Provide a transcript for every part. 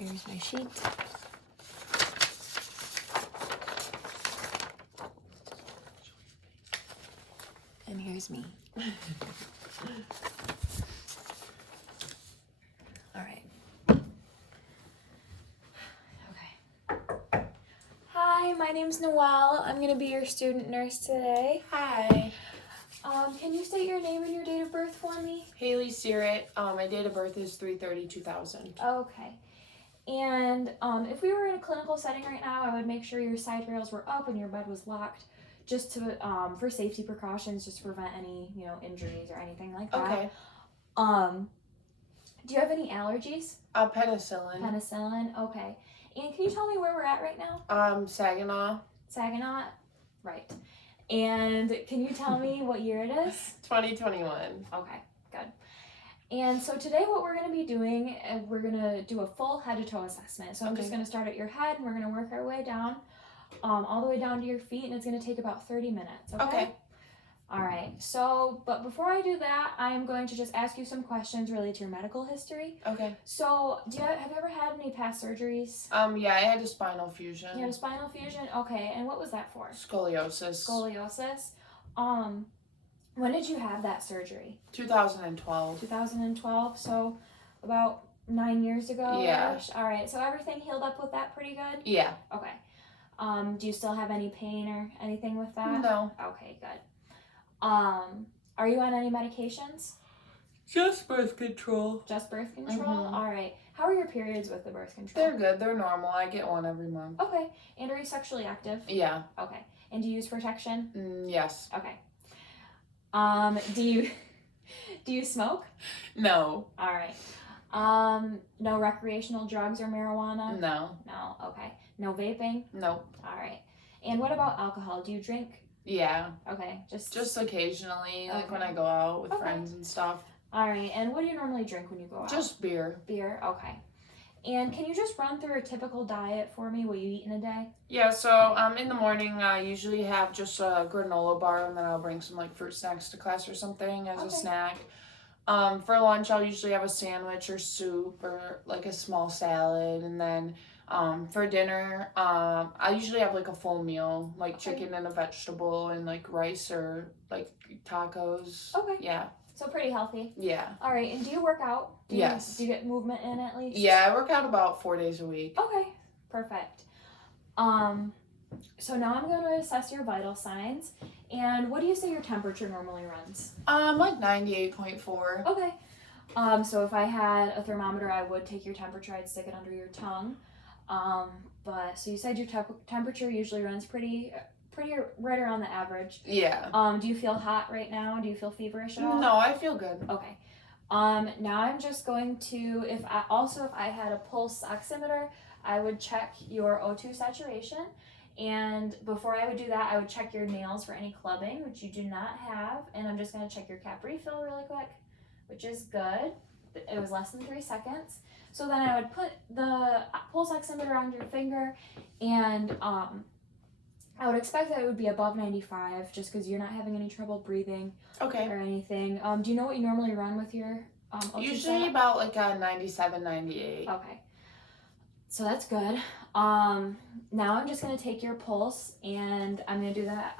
Here's my sheet. And here's me. All right. Okay. Hi, my name's Noelle. I'm going to be your student nurse today. Hi. Can you state your name and your date of birth for me? Haley Searett. My date of birth is 3/30/2000. Okay. And if we were in a clinical setting right now, I would make sure your side rails were up and your bed was locked, just to for safety precautions, just to prevent any injuries or anything like that. Okay. Do you have any allergies? Penicillin. Penicillin. Okay. And can you tell me where we're at right now? Saginaw. Saginaw. Right. And can you tell me what year it is? 2021. Okay. Good. And so today what we're going to be doing, we're going to do a full head to toe assessment. So I'm just going to start at your head and we're going to work our way down, all the way down to your feet, and it's going to take about 30 minutes, okay? All right. So, but before I do that, I am going to just ask you some questions related to your medical history. Okay. So, have you ever had any past surgeries? Yeah, I had a spinal fusion. You had a spinal fusion? Okay. And what was that for? Scoliosis. Scoliosis. When did you have that surgery? 2012. 2012, so about 9 years ago? Yeah. All right, so everything healed up with that pretty good? Yeah. Okay. Do you still have any pain or anything with that? No. Okay, good. Are you on any medications? Just birth control. Just birth control? Mm-hmm. All right. How are your periods with the birth control? They're good. They're normal. I get one every month. Okay. And are you sexually active? Yeah. Okay. And do you use protection? Yes. Okay. Do you smoke? No. All right. No recreational drugs or marijuana? No. No. Okay. No vaping? Nope. All right. And what about alcohol? Do you drink? Yeah. Okay. Just occasionally, like Okay. when I go out with friends and stuff. All right. And what do you normally drink when you go out? Just beer. Beer? Okay. And can you just run through a typical diet for me, what you eat in a day? Yeah, so in the morning I usually have just a granola bar, and then I'll bring some like fruit snacks to class or something as a snack. For lunch I'll usually have a sandwich or soup or like a small salad, and then for dinner I usually have like a full meal, like chicken and a vegetable and like rice or like tacos. Okay. Yeah. So pretty healthy. Yeah. All right. And do you work out? Yes. Do you get movement in at least? Yeah, I work out about 4 days a week. Okay. Perfect. So now I'm going to assess your vital signs. And what do you say your temperature normally runs? Like 98.4. Okay. So if I had a thermometer, I would take your temperature. I'd stick it under your tongue. But so you said your temperature usually runs pretty right around the average. Yeah. Do you feel hot right now? Do you feel feverish at all? No, I feel good. Okay. Now I'm just going to, if I had a pulse oximeter, I would check your O2 saturation. And before I would do that, I would check your nails for any clubbing, which you do not have. And I'm just going to check your cap refill really quick, which is good. It was less than 3 seconds. So then I would put the pulse oximeter on your finger, and I would expect that it would be above 95, just because you're not having any trouble breathing or anything. Do you know what you normally run with your O2 usually sat? about like a 97, 98. Okay. So that's good. Now I'm just going to take your pulse, and I'm going to do that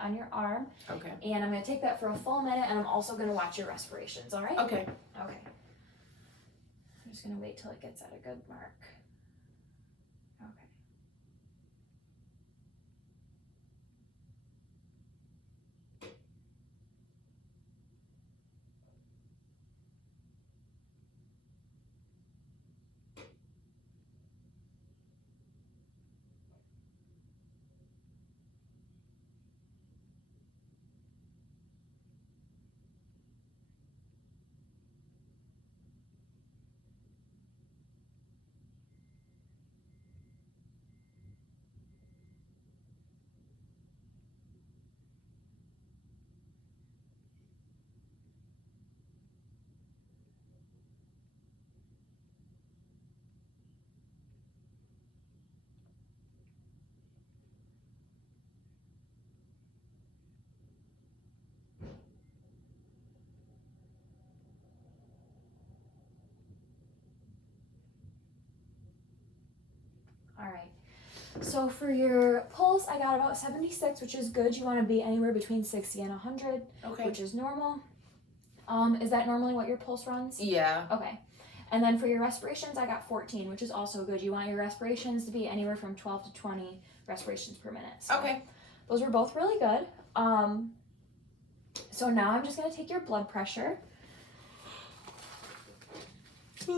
on your arm. Okay. And I'm going to take that for a full minute, and I'm also going to watch your respirations, all right? Okay. Okay. I'm just going to wait till it gets at a good mark. Okay. All right. So for your pulse, I got about 76, which is good. You want to be anywhere between 60 and 100, Okay. which is normal. Is that normally what your pulse runs? Yeah. Okay. And then for your respirations, I got 14, which is also good. You want your respirations to be anywhere from 12 to 20 respirations per minute. So Okay. those were both really good. So now I'm just going to take your blood pressure. Set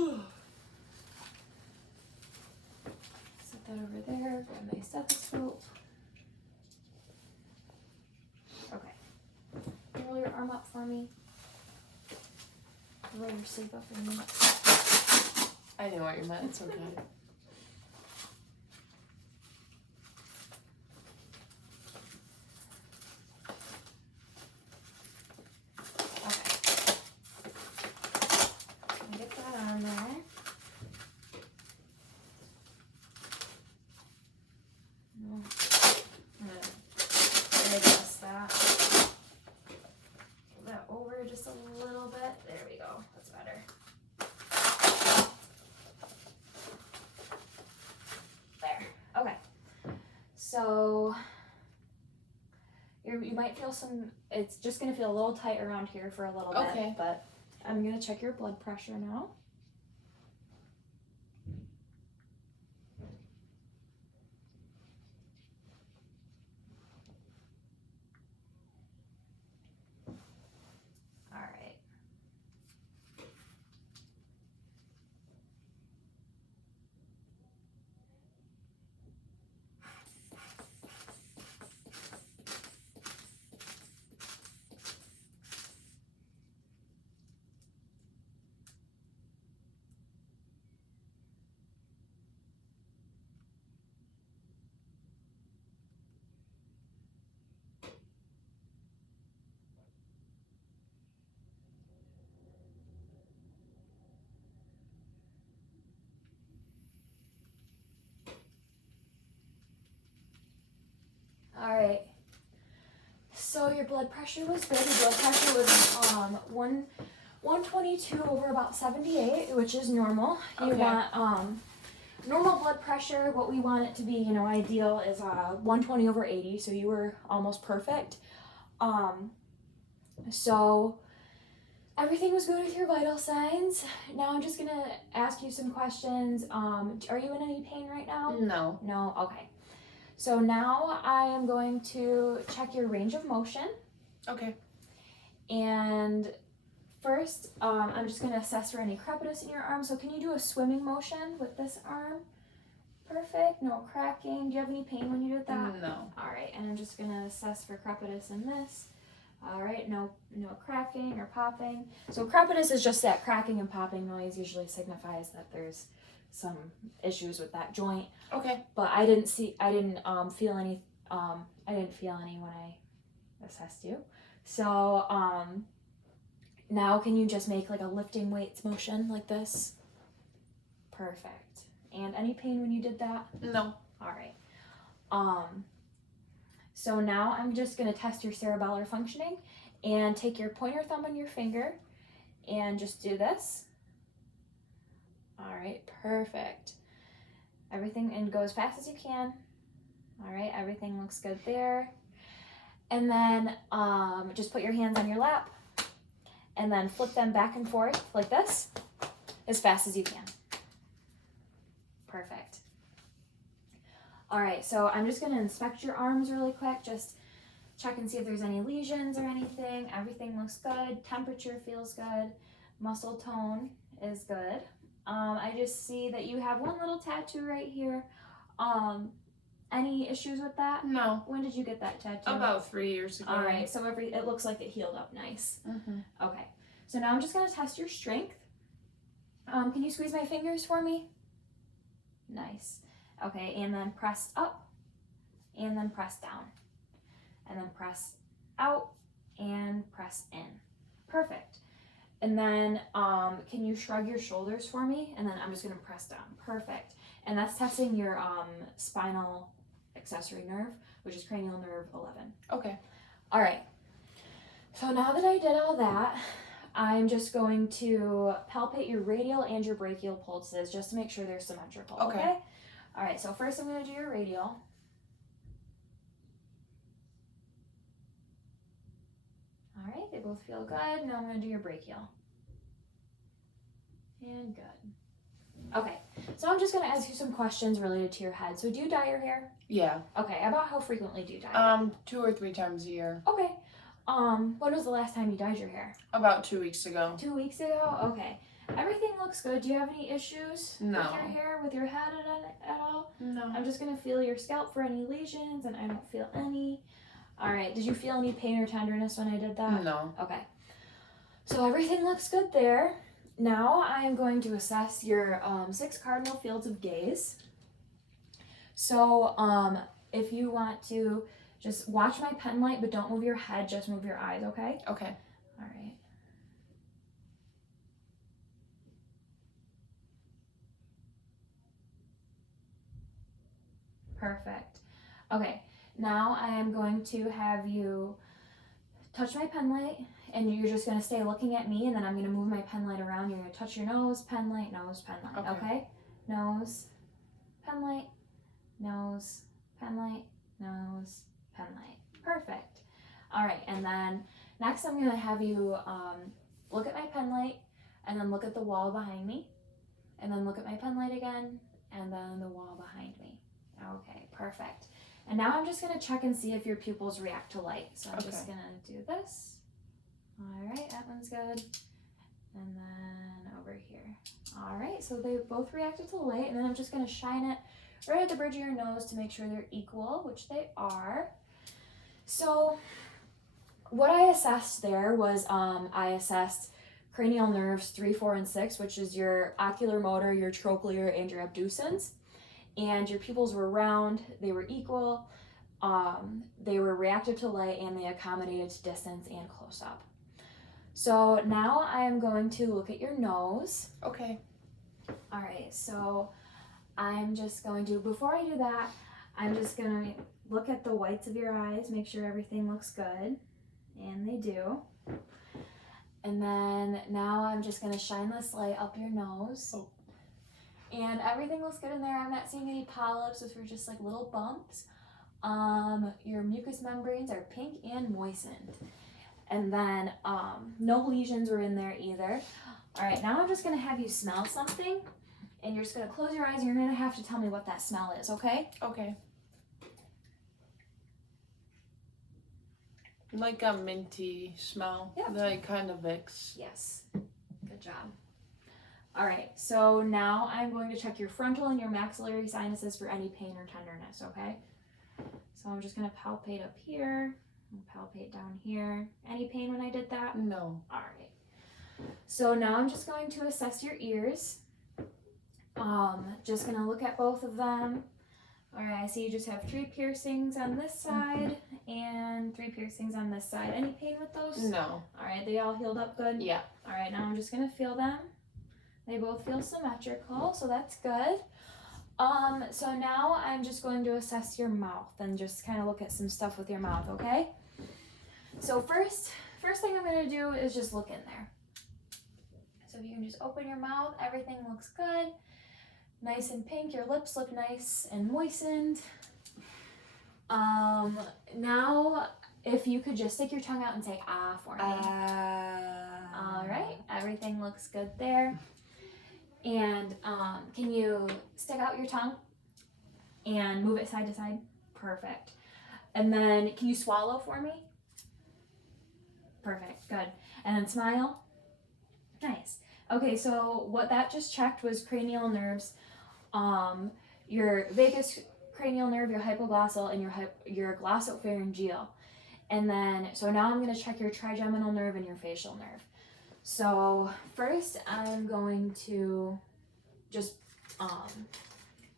that over there. Grab my stethoscope. Okay. Can you roll your arm up for me? Roll your sleeve up for me. I knew what you meant. It's okay. Get that on there. I'm gonna adjust that. Move that over just a little bit. There we go. That's better. There. Okay. So you might feel some. It's just gonna feel a little tight around here for a little bit, but I'm gonna check your blood pressure now. All right. All right. So your blood pressure was good. Your blood pressure was 122 over about 78, which is normal. You want normal blood pressure. What we want it to be, ideal is 120 over 80. So you were almost perfect. So everything was good with your vital signs. Now I'm just gonna ask you some questions. Are you in any pain right now? No. No. Okay. So now I am going to check your range of motion. Okay. And first, I'm just going to assess for any crepitus in your arm. So can you do a swimming motion with this arm? Perfect. No cracking. Do you have any pain when you did that? No. All right. And I'm just going to assess for crepitus in this. All right. No cracking or popping. So crepitus is just that cracking and popping noise. Usually signifies that there's some issues with that joint. Okay. But I didn't feel any when I assessed you. So now can you just make like a lifting weights motion like this? Perfect. And any pain when you did that? No. All right. So now I'm just going to test your cerebellar functioning and take your pointer thumb on your finger and just do this. All right, perfect. Everything, and go as fast as you can. All right, everything looks good there. And then just put your hands on your lap and then flip them back and forth like this as fast as you can. Perfect. All right, so I'm just gonna inspect your arms really quick, just check and see if there's any lesions or anything. Everything looks good, temperature feels good, muscle tone is good. I just see that you have one little tattoo right here. Any issues with that? No. When did you get that tattoo? About 3 years ago. All right, so it looks like it healed up nice. Mm-hmm. Okay, so now I'm just gonna test your strength. Can you squeeze my fingers for me? Nice. Okay, and then press up, and then press down, and then press out, and press in. Perfect. And then can you shrug your shoulders for me? And then I'm just gonna press down. Perfect. And that's testing your spinal accessory nerve, which is cranial nerve 11. Okay. All right. So now that I did all that, I'm just going to palpate your radial and your brachial pulses just to make sure they're symmetrical. Okay. All right, so first I'm going to do your radial. All right, they both feel good. Now I'm going to do your brachial. And good. Okay, so I'm just going to ask you some questions related to your head. So do you dye your hair? Yeah. Okay, about how frequently do you dye it? 2 or 3 times a year. Okay. When was the last time you dyed your hair? About 2 weeks ago. 2 weeks ago? Okay. Everything looks good. Do you have any issues No. with your hair, with your head at all? No. I'm just going to feel your scalp for any lesions, and I don't feel any. All right. Did you feel any pain or tenderness when I did that? No. Okay. So everything looks good there. Now I am going to assess your 6 cardinal fields of gaze. So if you want to just watch my pen light, but don't move your head, just move your eyes, okay? Okay. All right. Perfect. Okay, now I am going to have you touch my pen light, and you're just going to stay looking at me, and then I'm going to move my pen light around. You're going to touch your nose, pen light, okay? Nose, pen light, nose, pen light, nose, pen light. Perfect. All right, and then next I'm going to have you look at my pen light, and then look at the wall behind me, and then look at my pen light again, and then the wall behind me. Okay, perfect. And now I'm just going to check and see if your pupils react to light. So I'm just going to do this. All right, that one's good. And then over here. All right, so they both reacted to light, and then I'm just going to shine it right at the bridge of your nose to make sure they're equal, which they are. So what I assessed there was I assessed cranial nerves 3, 4, and 6, which is your ocular motor, your trochlear, and your abducens. And your pupils were round, they were equal, they were reactive to light, and they accommodated to distance and close up. So now I am going to look at your nose. Okay. All right, so I'm just going to, before I do that, I'm just going to look at the whites of your eyes, make sure everything looks good, and they do. And then now I'm just going to shine this light up your nose. Oh. And everything looks good in there. I'm not seeing any polyps, which were just like little bumps. Your mucous membranes are pink and moistened. And then no lesions were in there either. All right, now I'm just gonna have you smell something, and you're just gonna close your eyes, and you're gonna have to tell me what that smell is, okay? Okay. Like a minty smell. Yeah. Like kind of Vicks. Yes, good job. All right, so now I'm going to check your frontal and your maxillary sinuses for any pain or tenderness, okay? So I'm just gonna palpate up here, and palpate down here. Any pain when I did that? No. All right. So now I'm just going to assess your ears. Just gonna look at both of them. All right, I see you just have 3 piercings on this side and 3 piercings on this side. Any pain with those? No. All right, they all healed up good? Yeah. All right, now I'm just gonna feel them. They both feel symmetrical, so that's good. So now I'm just going to assess your mouth and just kind of look at some stuff with your mouth, okay? So first thing I'm gonna do is just look in there. So if you can just open your mouth, everything looks good. Nice and pink, your lips look nice and moistened. Now if you could just stick your tongue out and say ah for me. All right, everything looks good there. And can you stick out your tongue and move it side to side? Perfect. And then can you swallow for me? Perfect, good. And then smile. Nice. Okay, so what that just checked was cranial nerves, your vagus cranial nerve, your hypoglossal, and your glossopharyngeal. And then, so now I'm going to check your trigeminal nerve and your facial nerve. So first I'm going to just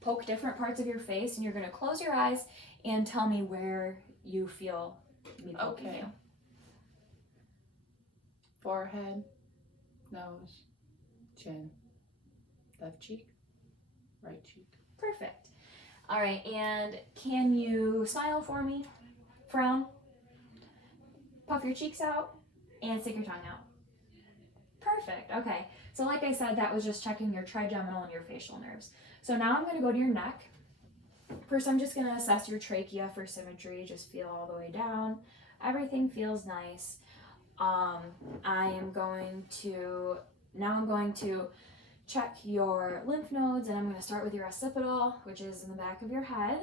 poke different parts of your face, and you're going to close your eyes and tell me where you feel me poking you. Forehead, nose, chin, left cheek, right cheek. Perfect. All right, and can you smile for me? Frown. Puff your cheeks out and stick your tongue out. Perfect. Okay. So like I said, that was just checking your trigeminal and your facial nerves. So now I'm going to go to your neck. First, I'm just going to assess your trachea for symmetry. Just feel all the way down. Everything feels nice. I am going to, now I'm going to check your lymph nodes, and I'm going to start with your occipital, which is in the back of your head.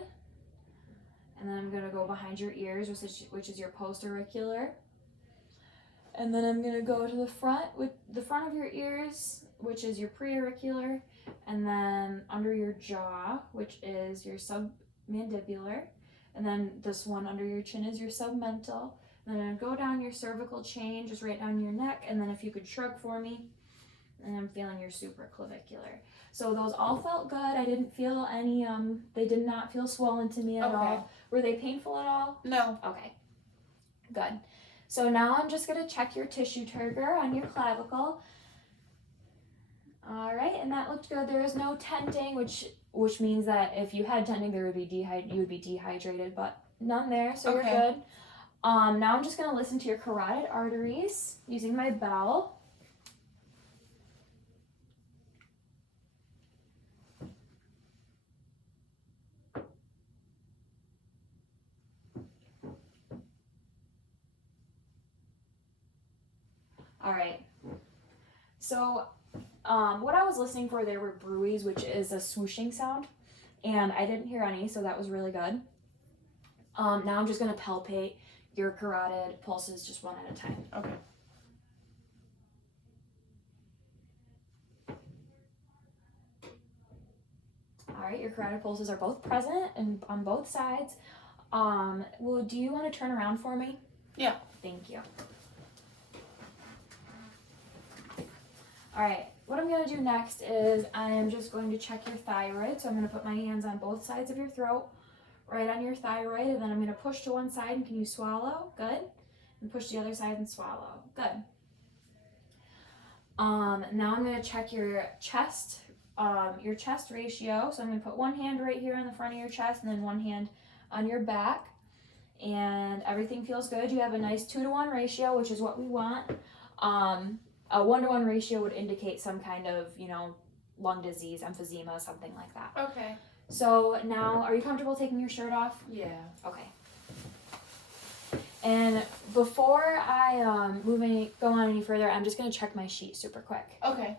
And then I'm going to go behind your ears, which is your post-auricular. And then I'm going to go to the front, with the front of your ears, which is your pre-auricular. And then under your jaw, which is your submandibular. And then this one under your chin is your submental. And then I'm going to go down your cervical chain, just right down your neck. And then if you could shrug for me. And I'm feeling your supraclavicular. So those all felt good. I didn't feel any, they did not feel swollen to me at all. Were they painful at all? No. Okay, good. So now I'm just gonna check your tissue turgor on your clavicle. All right, and that looked good. There is no tenting, which means that if you had tenting, you would be dehydrated, but none there, so you're good. Now I'm just gonna listen to your carotid arteries using my bell. All right. So, what I was listening for there were bruits, which is a swooshing sound, and I didn't hear any, so that was really good. Now I'm just gonna palpate your carotid pulses just one at a time. Okay. All right, your carotid pulses are both present and on both sides. Well, do you want to turn around for me? Yeah. Thank you. All right, what I'm gonna do next is I am just going to check your thyroid. So I'm gonna put my hands on both sides of your throat, right on your thyroid, and then I'm gonna push to one side, and can you swallow? Good. And push the other side and swallow. Good. Now I'm gonna check your chest ratio. So I'm gonna put one hand right here on the front of your chest, and then one hand on your back. And everything feels good. You have a nice 2-to-1 ratio, which is what we want. A 1-to-1 ratio would indicate some kind of, lung disease, emphysema, something like that. Okay. So now, are you comfortable taking your shirt off? Yeah. Okay. And before I go on any further, I'm just gonna check my sheet super quick. Okay.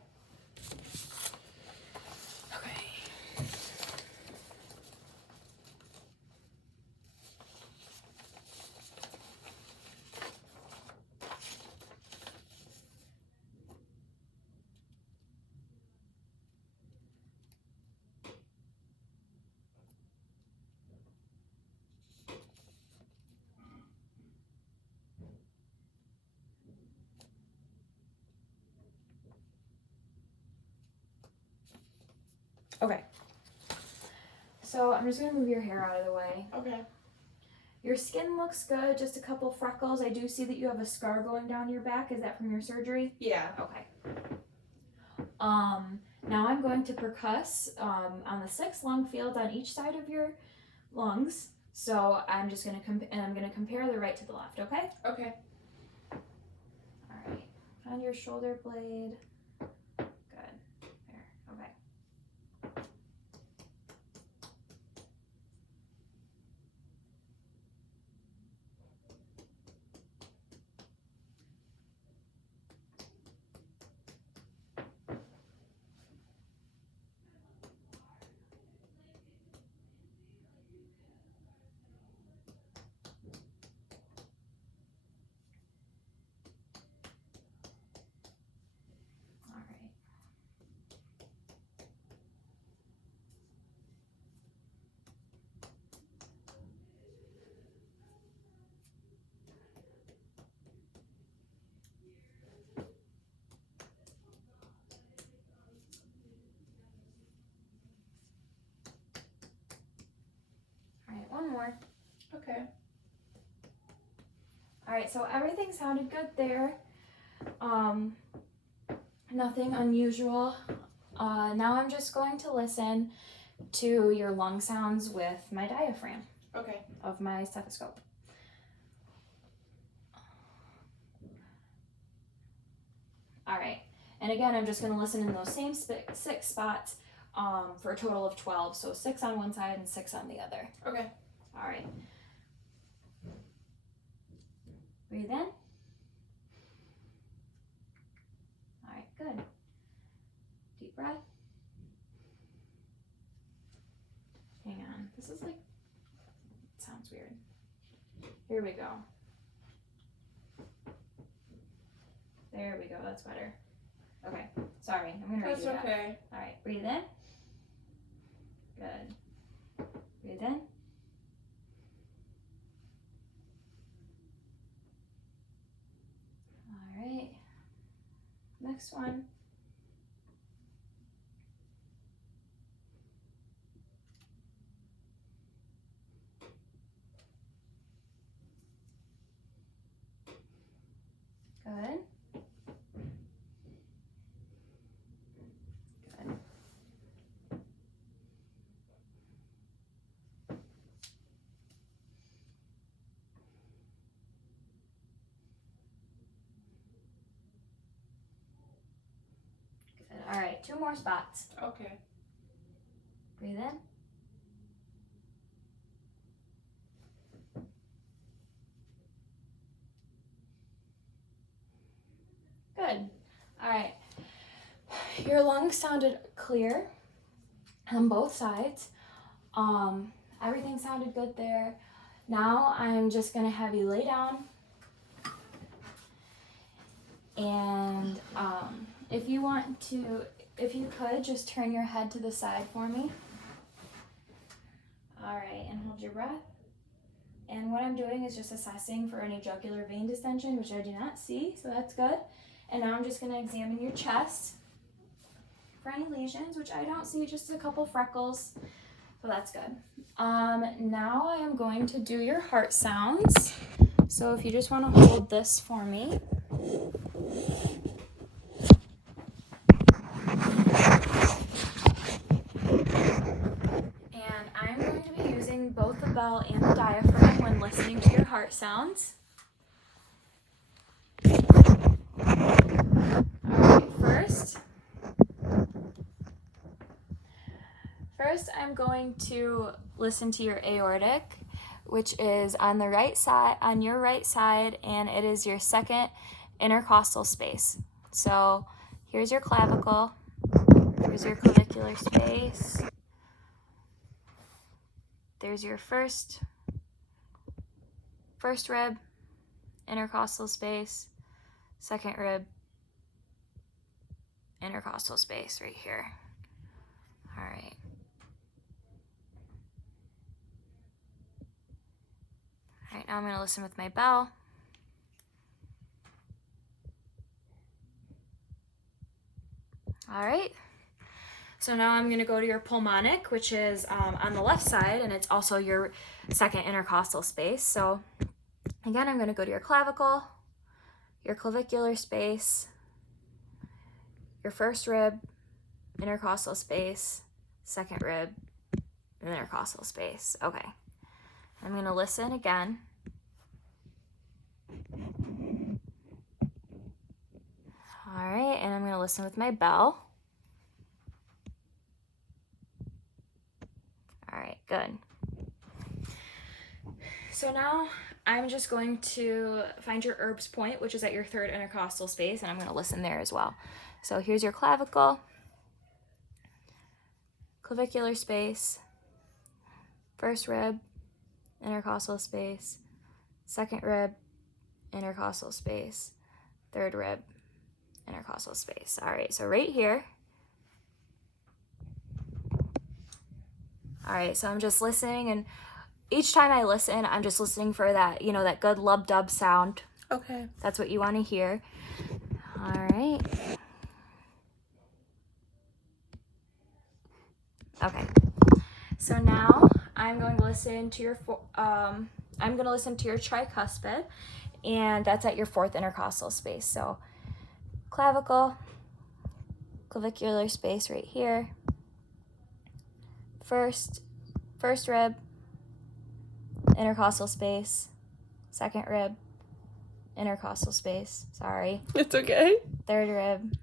Okay. So I'm just gonna move your hair out of the way. Okay. Your skin looks good, just a couple freckles. I do see that you have a scar going down your back. Is that from your surgery? Yeah. Okay. Now I'm going to percuss on the 6 lung fields on each side of your lungs. So I'm just gonna compare the right to the left. Okay. Okay. All right. On your shoulder blade. Good. There. Okay. One more. Okay. All right, so everything sounded good there. Nothing unusual. Now I'm just going to listen to your lung sounds with my diaphragm. Okay. Of my stethoscope. All right, and again, I'm just going to listen in those same 6 spots. for a total of 12. So 6 on one side and 6 on the other. Okay. All right. Breathe in. All right, good. Deep breath. Hang on. This is like, it sounds weird. Here we go. There we go. That's better. Okay. Sorry. I'm going to redo that. That's okay. All right. Breathe in. Good. Breathe in. All right. Next one. Good. Good. Good. All right, 2 more spots. Okay. Breathe in. Good. All right. Your lungs sounded clear on both sides. Everything sounded good there. Now I'm just gonna have you lay down, and if you want to, if you could just turn your head to the side for me. All right, and hold your breath. And what I'm doing is just assessing for any jugular vein distension, which I do not see, so that's good. And now I'm just gonna examine your chest for any lesions, which I don't see, just a couple freckles, so that's good. Now I am going to do your heart sounds. So if you just want to hold this for me. And I'm going to be using both the bell and the diaphragm when listening to your heart sounds. Alright, first I'm going to listen to your aortic, which is on the right side, on your right side, and it is your second intercostal space. So here's your clavicle, here's your clavicular space, there's your first rib, intercostal space, second rib, intercostal space right here. All right. All right, now I'm going to listen with my bell. All right. So now I'm going to go to your pulmonic, which is on the left side, and it's also your second intercostal space. So again, I'm going to go to your clavicle, your clavicular space, your first rib, intercostal space, second rib, and intercostal space. Okay. I'm going to listen again. All right, and I'm going to listen with my bell. All right, good. So now I'm just going to find your Erb's point, which is at your third intercostal space, and I'm going to listen there as well. So here's your clavicle, clavicular space, first rib, intercostal space, second rib, intercostal space, third rib, intercostal space. All right, so right here. All right, so I'm just listening, and each time I listen, I'm just listening for that, that good lub-dub sound. Okay. That's what you want to hear. All right. Okay. So now I'm going to listen to your tricuspid, and that's at your fourth intercostal space. So clavicle, clavicular space right here. First rib, intercostal space, second rib, intercostal space. Sorry. It's okay. Third rib,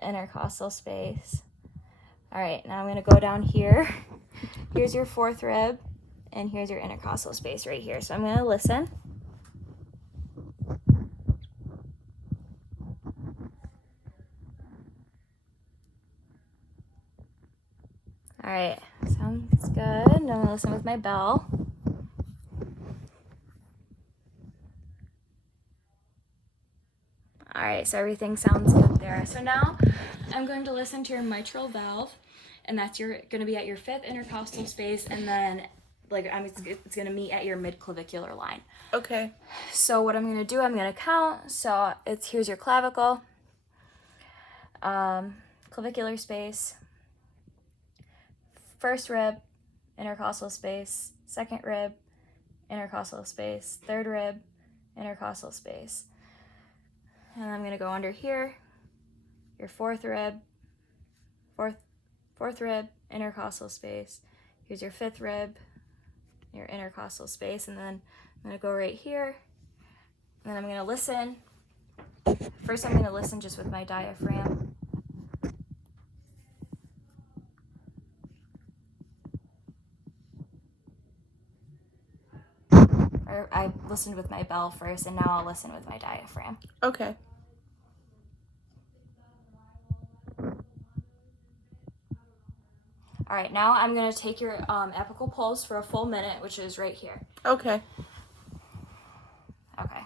intercostal space, All right, now I'm gonna go down here. Here's your fourth rib, and here's your intercostal space right here. So I'm gonna listen. All right, sounds good. Now I'm gonna listen with my bell. All right, so everything sounds good there. So now I'm going to listen to your mitral valve, and that's going to be at your fifth intercostal space, and then it's going to meet at your mid-clavicular line. Okay. So what I'm going to do, I'm going to count. So here's your clavicle, clavicular space, first rib, intercostal space, second rib, intercostal space, third rib, intercostal space. And I'm going to go under here, your fourth rib, fourth rib, intercostal space. Here's your fifth rib, your intercostal space, and then I'm gonna go right here, and then I'm gonna listen. First, I'm gonna listen just with my diaphragm. Or I listened with my bell first, and now I'll listen with my diaphragm. Okay. All right, now I'm gonna take your apical pulse for a full minute, which is right here. Okay. Okay.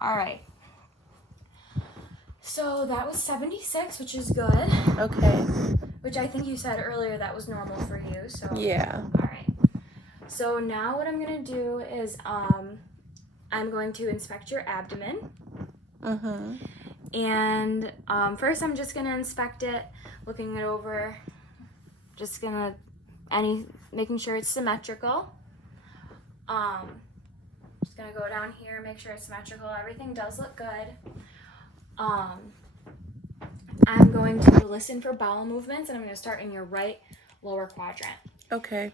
All right. So that was 76, which is good. Okay. Which I think you said earlier that was normal for you. So Yeah. All right. So now what I'm gonna do is I'm going to inspect your abdomen. And first I'm just gonna inspect it, looking it over, making sure it's symmetrical. Just gonna go down here, make sure it's symmetrical. Everything does look good. I'm going to listen for bowel movements, and I'm gonna start in your right lower quadrant. Okay.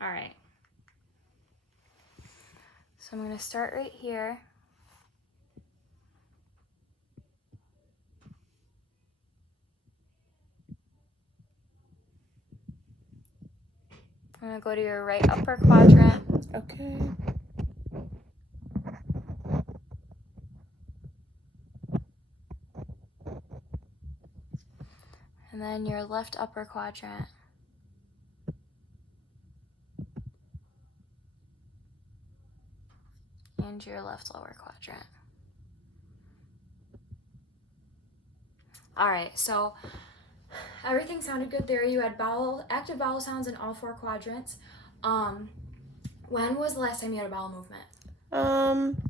All right. So I'm gonna start right here. I'm gonna go to your right upper quadrant. Okay. And then your left upper quadrant. And your left lower quadrant. All right, so everything sounded good there. You had active bowel sounds in all 4 quadrants. When was the last time you had a bowel movement?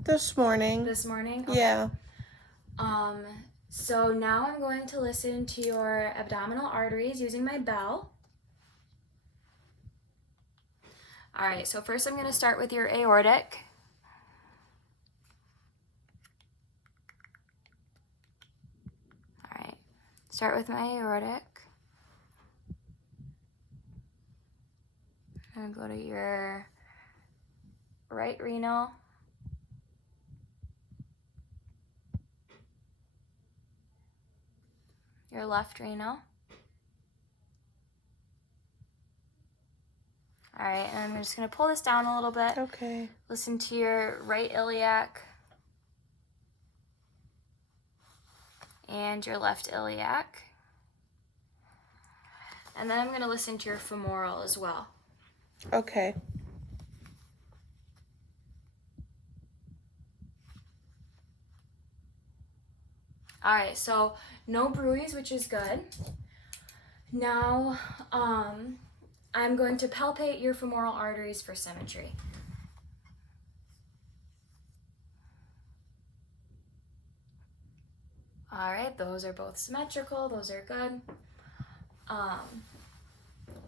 This morning. This morning? Okay. Yeah. So now I'm going to listen to your abdominal arteries using my bell. All right, so first I'm going to start with your aortic. All right, start with my aortic. I'm going to go to your right renal. your left renal. All right, and I'm just gonna pull this down a little bit. Okay. Listen to your right iliac and your left iliac. And then I'm gonna listen to your femoral as well. Okay. All right, so no bruise, which is good. Now, I'm going to palpate your femoral arteries for symmetry. All right, those are both symmetrical, those are good.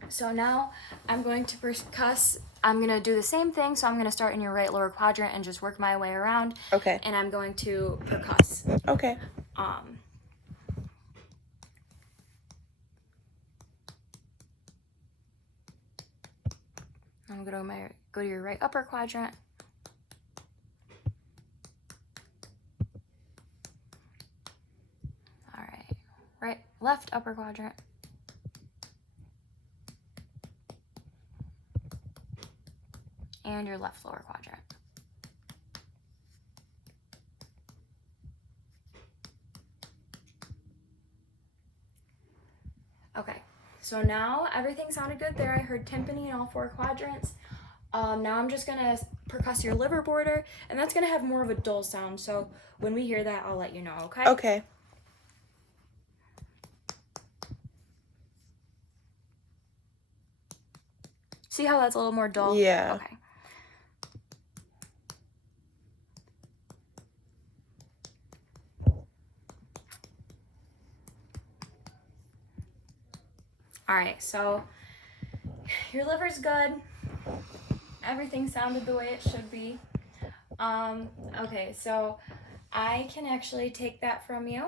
So now I'm going to percuss. I'm going to do the same thing, so I'm going to start in your right lower quadrant and just work my way around. Okay. And I'm going to percuss. Okay. I'm going to go to your right upper quadrant. All right, left upper quadrant. And your left lower quadrant. Okay, so now everything sounded good there. I heard tympani in all 4 quadrants. Now I'm just gonna percuss your liver border, and that's gonna have more of a dull sound. So when we hear that, I'll let you know, okay? Okay. See how that's a little more dull? Yeah. Okay. All right, so your liver's good. Everything sounded the way it should be. Okay, so I can actually take that from you.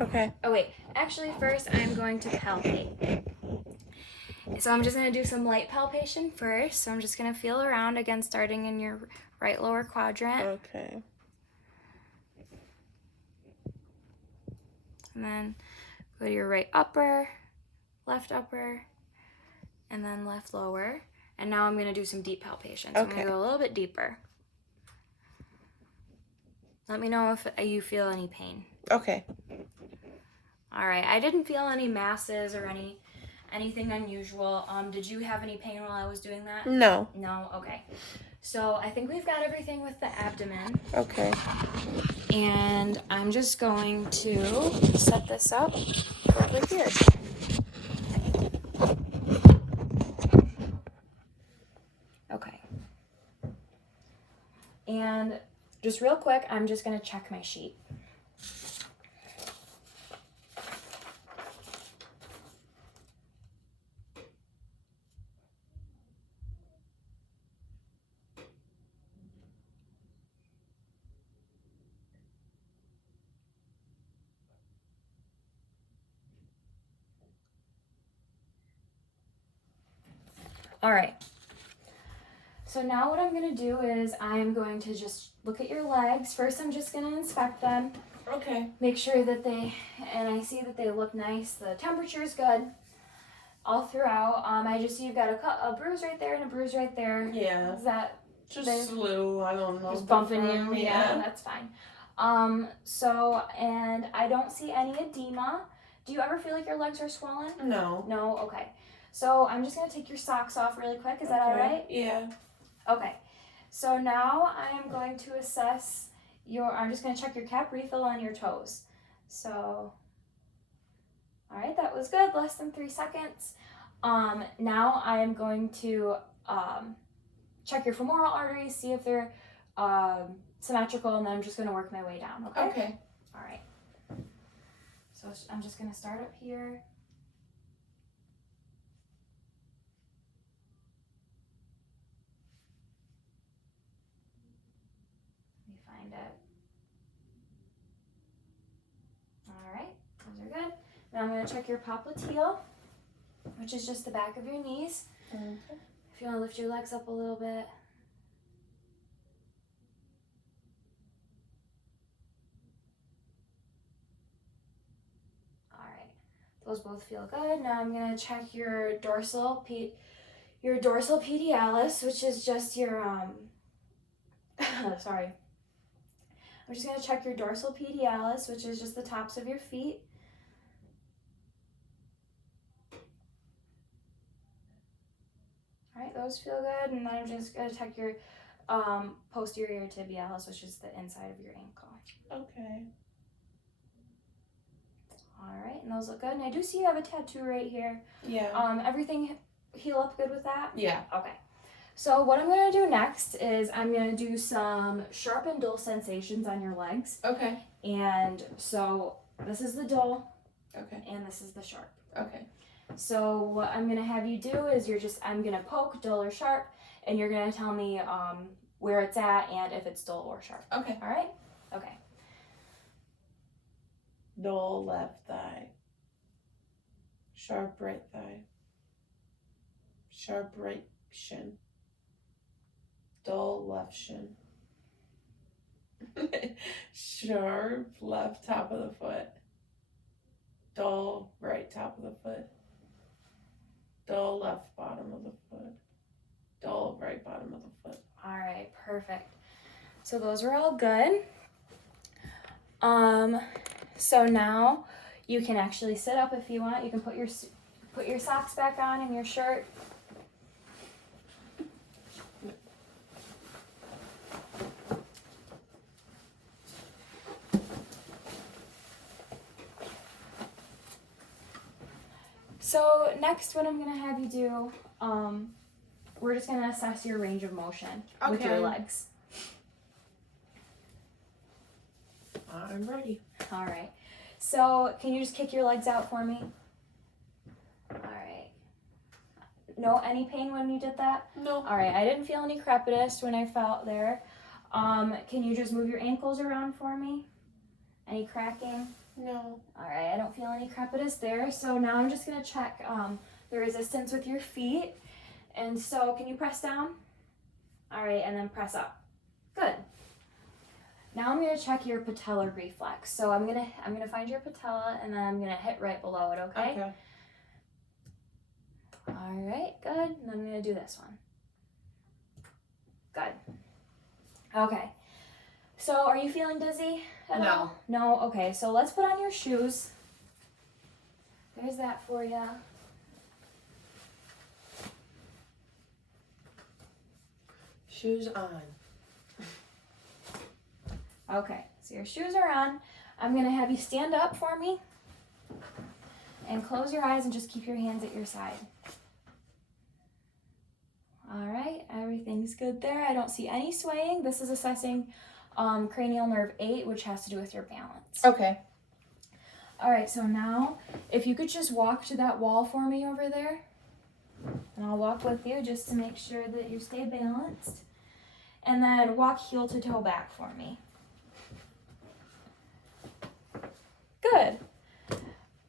Okay. Oh wait, actually first I'm going to palpate. So I'm just gonna do some light palpation first. So I'm just gonna feel around again, starting in your right lower quadrant. Okay. And then go to your right upper, left upper, and then left lower. And now I'm gonna do some deep palpation. So I'm gonna go a little bit deeper. Let me know if you feel any pain. Okay. All right, I didn't feel any masses or anything unusual. Did you have any pain while I was doing that? No. No? Okay. So I think we've got everything with the abdomen. Okay. And I'm just going to set this up over here. Okay. And just real quick, I'm just gonna check my sheet. All right. So now what I'm gonna do is I'm going to just look at your legs. First, I'm just gonna inspect them. Okay. Make sure that and I see that they look nice. The temperature is good all throughout. I just see you've got a bruise right there and a bruise right there. Yeah. Is that just slow? I don't know. just bumping you? Yeah, that's fine. And I don't see any edema. Do you ever feel like your legs are swollen? No. No? Okay. So I'm just gonna take your socks off really quick. Is that all right? Yeah. Okay. So now I am going to assess I'm just gonna check your cap refill on your toes. So, all right, that was good, less than 3 seconds. Now I am going to check your femoral arteries, see if they're symmetrical, and then I'm just gonna work my way down, okay? Okay. All right. So I'm just gonna start up here. Let me find it. All right, those are good. Now I'm gonna check your popliteal, which is just the back of your knees. Okay. If you wanna lift your legs up a little bit. Those both feel good. Now I'm gonna check your dorsal medialis, which is just your sorry. I'm just gonna check your dorsal medialis, which is just the tops of your feet. All right, those feel good, and then I'm just gonna check your posterior tibialis, which is the inside of your ankle. Okay. All right, and those look good. And I do see you have a tattoo right here. Yeah. Everything heal up good with that? Yeah. Okay. So what I'm gonna do next is I'm gonna do some sharp and dull sensations on your legs. Okay. And so this is the dull. Okay. And this is the sharp. Okay. So what I'm gonna have you do is I'm gonna poke dull or sharp, and you're gonna tell me where it's at and if it's dull or sharp. Okay. All right? Okay. Dull left thigh. Sharp right thigh. Sharp right shin. Dull left shin. Sharp left top of the foot. Dull right top of the foot. Dull left bottom of the foot. Dull right bottom of the foot. All right, perfect. So those are all good. So now you can actually sit up if you want. You can put your socks back on and your shirt. So next, what I'm gonna have you do, we're just gonna assess your range of motion with your Okay. legs. I'm ready. All right. So can you just kick your legs out for me? All right. No, any pain when you did that? No. All right. I didn't feel any crepitus when I felt there. Can you just move your ankles around for me? Any cracking? No. All right. I don't feel any crepitus there. So now I'm just gonna check the resistance with your feet. And so can you press down? All right, and then press up. Good. Now I'm gonna check your patellar reflex. So I'm gonna find your patella and then I'm gonna hit right below it, okay? Okay. All right, good. And I'm gonna do this one. Good. Okay. So are you feeling dizzy at No. all? No? Okay, so let's put on your shoes. There's that for you. Shoes on. Okay, so your shoes are on. I'm gonna have you stand up for me and close your eyes and just keep your hands at your side. All right, everything's good there. I don't see any swaying. This is assessing cranial nerve 8, which has to do with your balance. Okay. All right, so now if you could just walk to that wall for me over there, and I'll walk with you just to make sure that you stay balanced. And then walk heel to toe back for me. Good.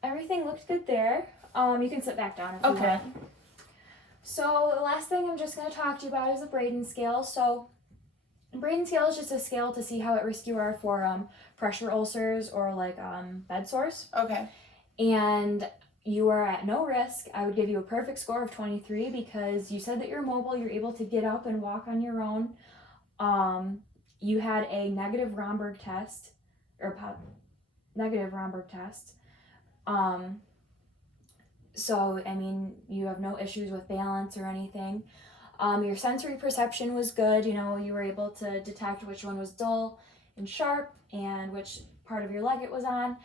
Everything looked good there. You can sit back down if you Okay. want. So the last thing I'm just going to talk to you about is the Braden scale. So the Braden scale is just a scale to see how at risk you are for pressure ulcers or like bed sores. Okay. And you are at no risk. I would give you a perfect score of 23 because you said that you're mobile, you're able to get up and walk on your own. You had a negative Romberg test, negative Romberg test. So, I mean, you have no issues with balance or anything. Your sensory perception was good. You know, you were able to detect which one was dull and sharp and which part of your leg it was on.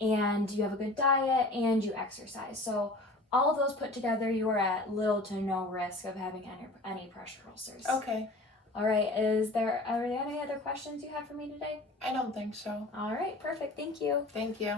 And you have a good diet and you exercise. So all of those put together, you are at little to no risk of having any pressure ulcers. Okay. All right, are there any other questions you have for me today? I don't think so. All right, perfect. Thank you. Thank you.